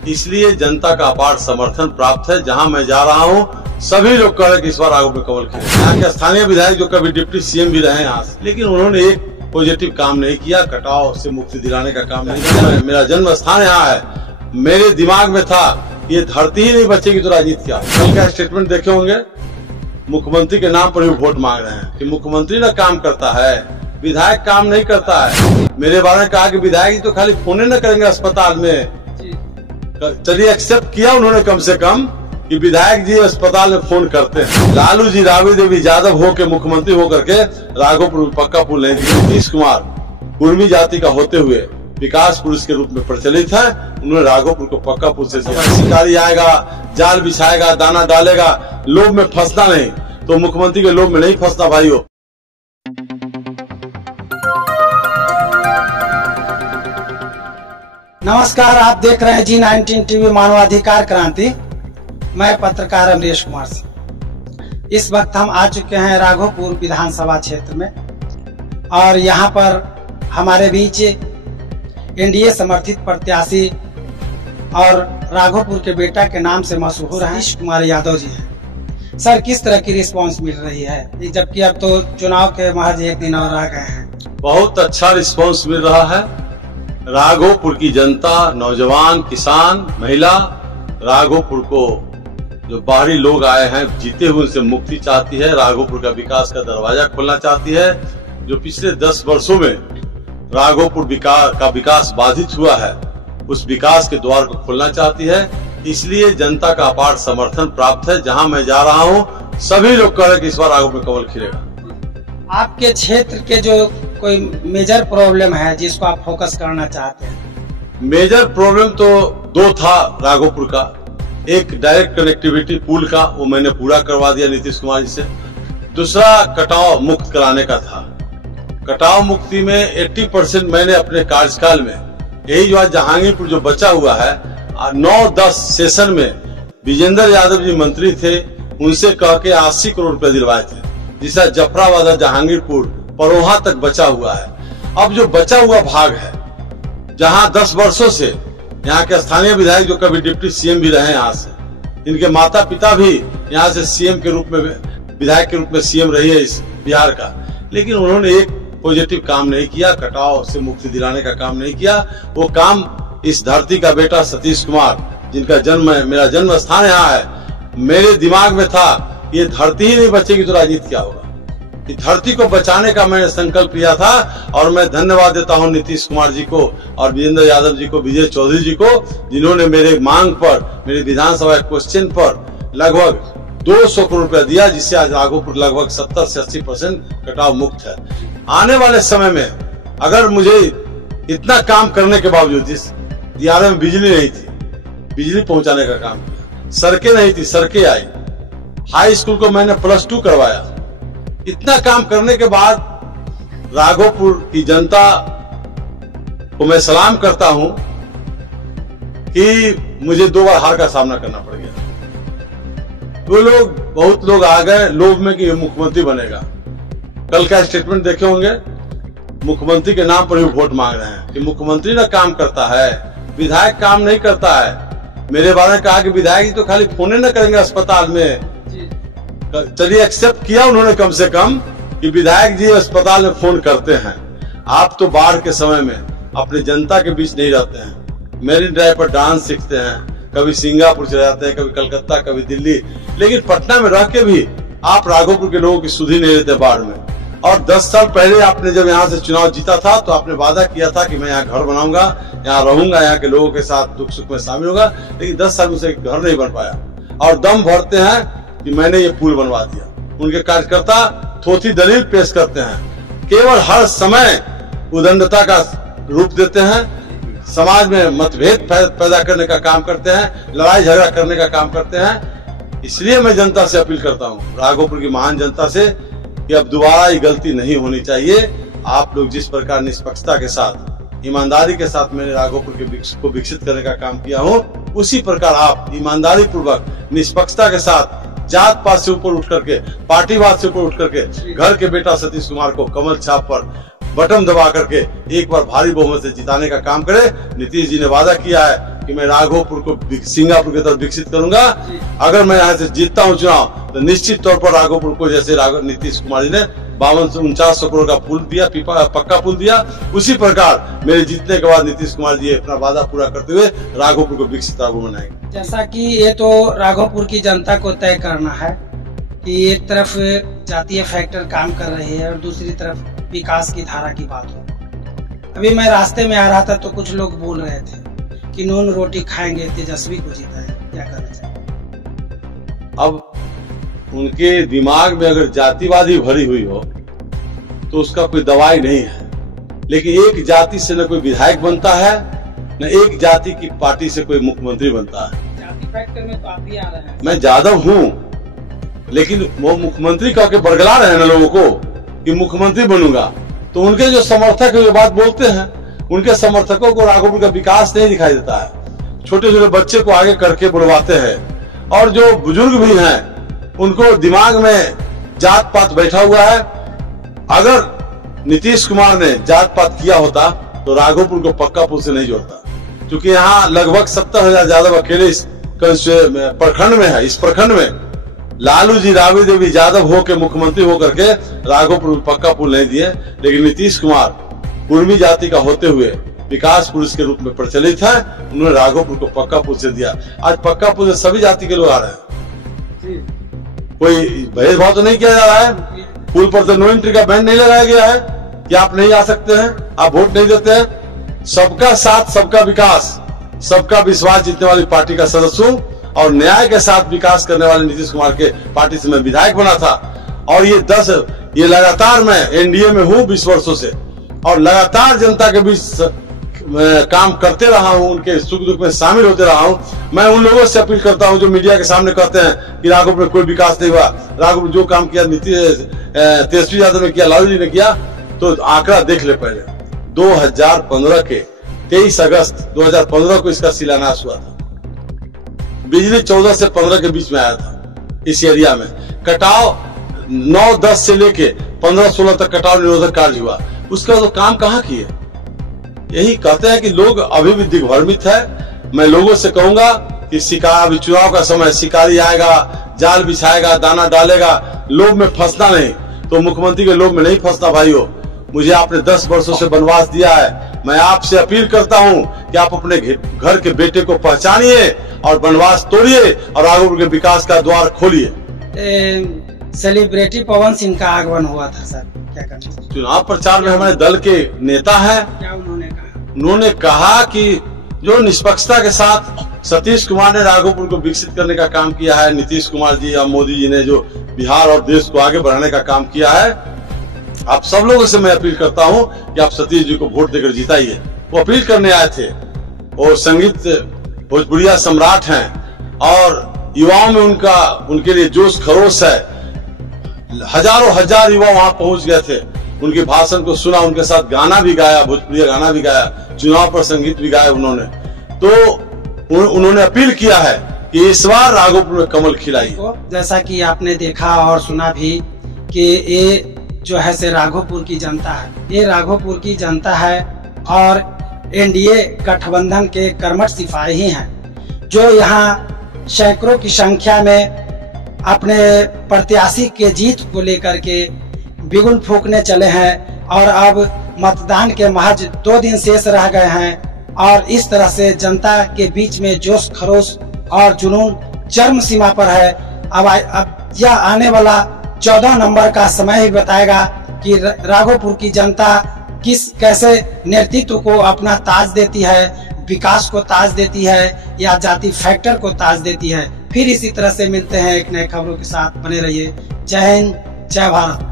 इसलिए जनता का अपार समर्थन प्राप्त है। जहां मैं जा रहा हूं सभी लोग कह रहे हैं कि इस बार राघोपुर कमल खिलेगा। यहाँ के स्थानीय विधायक जो कभी डिप्टी सीएम भी रहे यहाँ से, लेकिन उन्होंने एक पॉजिटिव काम नहीं किया, कटाव से मुक्ति दिलाने का काम नहीं किया। मेरा जन्म स्थान यहाँ है, मेरे दिमाग में था ये धरती ही नहीं बचेगी तो राजनीति क्या। कल का स्टेटमेंट देखे होंगे, मुख्यमंत्री के नाम पर भी वोट मांग रहे हैं कि मुख्यमंत्री ना काम करता है, विधायक काम नहीं करता है। मेरे बारे में कहा कि विधायक तो खाली फोन न करेंगे अस्पताल में। चलिए एक्सेप्ट किया उन्होंने कम से कम कि विधायक जी अस्पताल में फोन करते हैं। लालू जी राबड़ी देवी यादव हो के मुख्यमंत्री होकर के राघोपुर पक्का पुल नहीं दिया। नीतीश कुमार कुर्मी जाति का होते हुए विकास पुरुष के रूप में प्रचलित है, उन्होंने राघोपुर को पक्का पुल से शिकारी आएगा, जाल बिछाएगा, दाना डालेगा, लोभ में फंसना नहीं। तो मुख्यमंत्री के लोभ में नहीं फंसना भाइयों। नमस्कार, आप देख रहे हैं G19 टीवी मानवाधिकार क्रांति। मैं पत्रकार अमरीश कुमार सिंह। इस वक्त हम आ चुके हैं राघोपुर विधानसभा क्षेत्र में और यहाँ पर हमारे बीच एनडीए समर्थित प्रत्याशी और राघोपुर के बेटा के नाम से मशहूर हैं नीतीश कुमार यादव जी हैं। सर, किस तरह की रिस्पांस मिल रही है, जबकि अब तो चुनाव के महज एक दिन और रह गए हैं? बहुत अच्छा रिस्पांस मिल रहा है। राघोपुर की जनता, नौजवान, किसान, महिला राघोपुर को जो बाहरी लोग आए हैं जीते हुए उनसे मुक्ति चाहती है, राघोपुर का विकास का दरवाजा खोलना चाहती है। जो पिछले 10 वर्षों में राघोपुर का विकास बाधित हुआ है, उस विकास के द्वार को खोलना चाहती है। इसलिए जनता का अपार समर्थन प्राप्त है। जहां मैं जा रहा हूं सभी लोग कह रहे हैं कि इस बार राघोपुर कमल खिलेगा। आपके क्षेत्र के जो कोई मेजर प्रॉब्लम है जिसको आप फोकस करना चाहते हैं? मेजर प्रॉब्लम तो 2 था राघोपुर का। एक डायरेक्ट कनेक्टिविटी पुल का, वो मैंने पूरा करवा दिया नीतीश कुमार जी से। दूसरा कटाव मुक्त कराने का था। कटाव मुक्ति में 80% मैंने अपने कार्यकाल में, यही जो आज जहांगीरपुर जो बचा हुआ है, 9-10 सेशन में विजेंद्र यादव जी मंत्री थे, उनसे कह के 80 करोड़ रुपए दिलवाए थे, जिसका जफराबाद, जहांगीरपुर, परोहा तक बचा हुआ है। अब जो बचा हुआ भाग है, जहां 10 वर्षों से यहाँ के स्थानीय विधायक जो कभी डिप्टी सीएम भी रहे यहाँ से, इनके माता पिता भी यहाँ से सीएम के रूप में, विधायक के रूप में सीएम रही है इस बिहार का, लेकिन उन्होंने एक पॉजिटिव काम नहीं किया, कटाव से मुक्ति दिलाने का काम नहीं किया। वो काम इस धरती का बेटा सतीश कुमार, जिनका जन्म है, मेरा जन्म स्थान यहाँ है, मेरे दिमाग में था ये धरती ही नहीं बचेगी तो राजनीति क्या होगा। धरती को बचाने का मैंने संकल्प लिया था और मैं धन्यवाद देता हूं नीतीश कुमार जी को और विजेंद्र यादव जी को, विजय चौधरी जी को, जिन्होंने मेरे मांग पर, मेरे विधानसभा क्वेश्चन पर लगभग 200 करोड़ रुपया दिया, जिससे आज राघोपुर लगभग 70 से 80% कटाव मुक्त है। आने वाले समय में अगर मुझे इतना काम करने के बावजूद, जिस दियारे में बिजली नहीं थी, बिजली पहुंचाने का काम किया, सड़कें नहीं थी, सड़कें आई, हाई स्कूल को मैंने +2 करवाया। इतना काम करने के बाद राघोपुर की जनता को मैं सलाम करता हूं कि मुझे 2 बार हार का सामना करना पड़ गया। बहुत लोग आ गए लोभ में कि मुख्यमंत्री बनेगा। कल का स्टेटमेंट देखे होंगे, मुख्यमंत्री के नाम पर भी वोट मांग रहे हैं कि मुख्यमंत्री ना काम करता है, विधायक काम नहीं करता है। मेरे बारे में कहा कि विधायक तो खाली फोन न करेंगे अस्पताल में। चलिए एक्सेप्ट किया उन्होंने कम से कम कि विधायक जी अस्पताल में फोन करते हैं। आप तो बाढ़ के समय में अपने जनता के बीच नहीं रहते हैं, मेरिन ड्राइव पर डांस सीखते हैं, कभी सिंगापुर चले जाते हैं, कभी कलकत्ता, कभी दिल्ली, लेकिन पटना में रह के भी आप राघोपुर के लोगों की सुधि नहीं लेते बाढ़ में। और 10 साल पहले आपने जब यहाँ से चुनाव जीता था तो आपने वादा किया था कि मैं यहाँ घर बनाऊंगा, यहाँ रहूंगा, यहाँ के लोगों के साथ दुख सुख में शामिल होगा, लेकिन 10 साल में से घर नहीं बन पाया। और दम भरते हैं कि मैंने ये पुल बनवा दिया। उनके कार्यकर्ता थोथी दलील पेश करते हैं, केवल हर समय उदंडता का रूप देते हैं, समाज में मतभेद पैदा करने का काम करते हैं, लड़ाई झगड़ा करने का काम करते हैं। इसलिए मैं जनता से अपील करता हूँ, राघोपुर की महान जनता से, कि अब दोबारा ये गलती नहीं होनी चाहिए। आप लोग जिस प्रकार निष्पक्षता के साथ, ईमानदारी के साथ मैंने राघोपुर को विकसित करने का काम किया हो, उसी प्रकार आप ईमानदारी पूर्वक, निष्पक्षता के साथ, जात पात से ऊपर उठ करके, पार्टीवाद से ऊपर उठ करके घर के बेटा सतीश कुमार को कमल छाप पर बटन दबा करके एक बार भारी बहुमत से जिताने का काम करे। नीतीश जी ने वादा किया है कि कि मैं राघोपुर को सिंगापुर की तरफ विकसित करूंगा। अगर मैं यहाँ से जीतता हूँ चुनाव तो निश्चित तौर पर राघोपुर को, जैसे नीतीश कुमार जी ने 52-49 करोड़ का पुल दिया, पक्का पुल दिया, उसी प्रकार मेरे जीतने के बाद नीतीश कुमार जी अपना वादा पूरा करते हुए राघोपुर को विकसित राघोपुर बनाएंगे। जैसा कि ये तो राघोपुर की जनता को तय करना है कि एक तरफ जातीय फैक्टर काम कर रही है और दूसरी तरफ विकास की धारा की बात हो। अभी मैं रास्ते में आ रहा था तो कुछ लोग बोल रहे थे कि नून रोटी खाएंगे तेजस्वी को जीता है, क्या करना चाहिए? अब उनके दिमाग में अगर जातिवादी भरी हुई हो तो उसका कोई दवाई नहीं है, लेकिन एक जाति से न कोई विधायक बनता है, न एक जाति की पार्टी से कोई मुख्यमंत्री बनता है। जाति फैक्टर में तो आप भी आ रहे हैं। मैं जादव हूँ, लेकिन वो मुख्यमंत्री कह के बरगला रहे हैं ना लोगों को कि मुख्यमंत्री बनूंगा, तो उनके जो समर्थक ये बात बोलते हैं, उनके समर्थकों को राघोपुर का विकास नहीं दिखाई देता है। छोटे छोटे बच्चे को आगे करके बुलवाते हैं और जो बुजुर्ग भी हैं उनको दिमाग में जात पात बैठा हुआ है। अगर नीतीश कुमार ने जात पात किया होता तो राघोपुर को पक्का पुल से नहीं जोड़ता, क्योंकि यहाँ लगभग 70,000 यादव अकेले इस प्रखंड में है। इस प्रखंड में लालू जी राबड़ी देवी यादव हो के मुख्यमंत्री होकर के राघोपुर में पक्का पुल नहीं दिए, लेकिन नीतीश कुमार कुर्मी जाति का होते हुए विकास पुरुष के रूप में प्रचलित है, उन्होंने राघोपुर को पक्का पुल से दिया। आज पक्का पुल से सभी जाति के लोग आ रहे हैं, कोई भेदभाव तो नहीं किया जा रहा है। पुल पर तो नो एंट्री का बैन नहीं लगाया गया है कि आप नहीं आ सकते हैं, आप वोट नहीं देते हैं। सबका साथ सबका विकास, सबका विश्वास जीतने वाली पार्टी का सदस्य हूँ और न्याय के साथ विकास करने वाले नीतीश कुमार के पार्टी से मैं विधायक बना था। और ये लगातार मैं एनडीए में हूँ 20 वर्षों से और लगातार जनता के बीच काम करते रहा हूँ, उनके सुख दुख में शामिल होते रहा हूँ। मैं उन लोगों से अपील करता हूँ जो मीडिया के सामने कहते हैं कि राघोपुर में कोई विकास नहीं हुआ। राघोपुर जो काम किया तेजस्वी यादव ने किया, लालू जी ने किया, तो आंकड़ा देख ले पहले। 2015 के 23 अगस्त 2015 को इसका शिलान्यास हुआ था। बिजली 14 से 15 के बीच में आया था इस एरिया में। कटाव 9-10 से लेके 15-16 तक कटाव निरोधक कार्य हुआ। उसका तो काम कहाँ किए? यही कहते हैं कि लोग अभी भी दिग्भ्रमित है। मैं लोगों से कहूंगा कि अभी चुनाव का समय, शिकारी आएगा, जाल बिछाएगा, दाना डालेगा, लोभ में फंसना नहीं। तो मुख्यमंत्री के लोभ में नहीं फंसना भाइयों। मुझे आपने 10 वर्षों से वनवास दिया है। मैं आपसे अपील करता हूं कि आप अपने घर के बेटे को पहचानिए और वनवास तोड़िए और राघोपुर के विकास का द्वार खोलिए। सेलिब्रिटी पवन सिंह का आगमन हुआ था सर, क्या करना? चुनाव प्रचार में हमारे दल के नेता हैं, क्या उन्होंने कहा? उन्होंने कहा कि जो निष्पक्षता के साथ सतीश कुमार ने राघोपुर को विकसित करने का काम किया है, नीतीश कुमार जी और मोदी जी ने जो बिहार और देश को आगे बढ़ाने का काम किया है, आप सब लोगों से मैं अपील करता हूं कि आप सतीश जी को वोट देकर जिताइए। वो अपील करने आए थे और संगीत भोजपुरिया सम्राट हैं और युवाओं में उनके लिए जोश खरोश है। हजारों हजार युवा वहां पहुंच गए थे, उनके भाषण को सुना, उनके साथ गाना भी गाया, भोजपुरिया गाना भी गाया, चुनाव पर संगीत भी गाया उन्होंने। तो उन्होंने अपील किया है कि इस बार राघोपुर में कमल खिलाई। जैसा कि आपने देखा और सुना भी कि ये जो है से राघोपुर की जनता है, ये राघोपुर की जनता है और एनडीए गठबंधन के कर्मठ सिपाही हैं, जो यहाँ सैकड़ों की संख्या में अपने प्रत्याशी के जीत को लेकर के बिगुल फूंकने चले हैं और अब मतदान के महज 2 दिन शेष रह गए हैं और इस तरह से जनता के बीच में जोश खरोश और जुनून चरम सीमा पर है। अब यह आने वाला 14 नंबर का समय ही बताएगा कि राघोपुर की जनता कैसे नेतृत्व को अपना ताज देती है, विकास को ताज देती है या जाति फैक्टर को ताज देती है। फिर इसी तरह से मिलते हैं एक नए खबरों के साथ, बने रहिए। जय हिंद, जय भारत।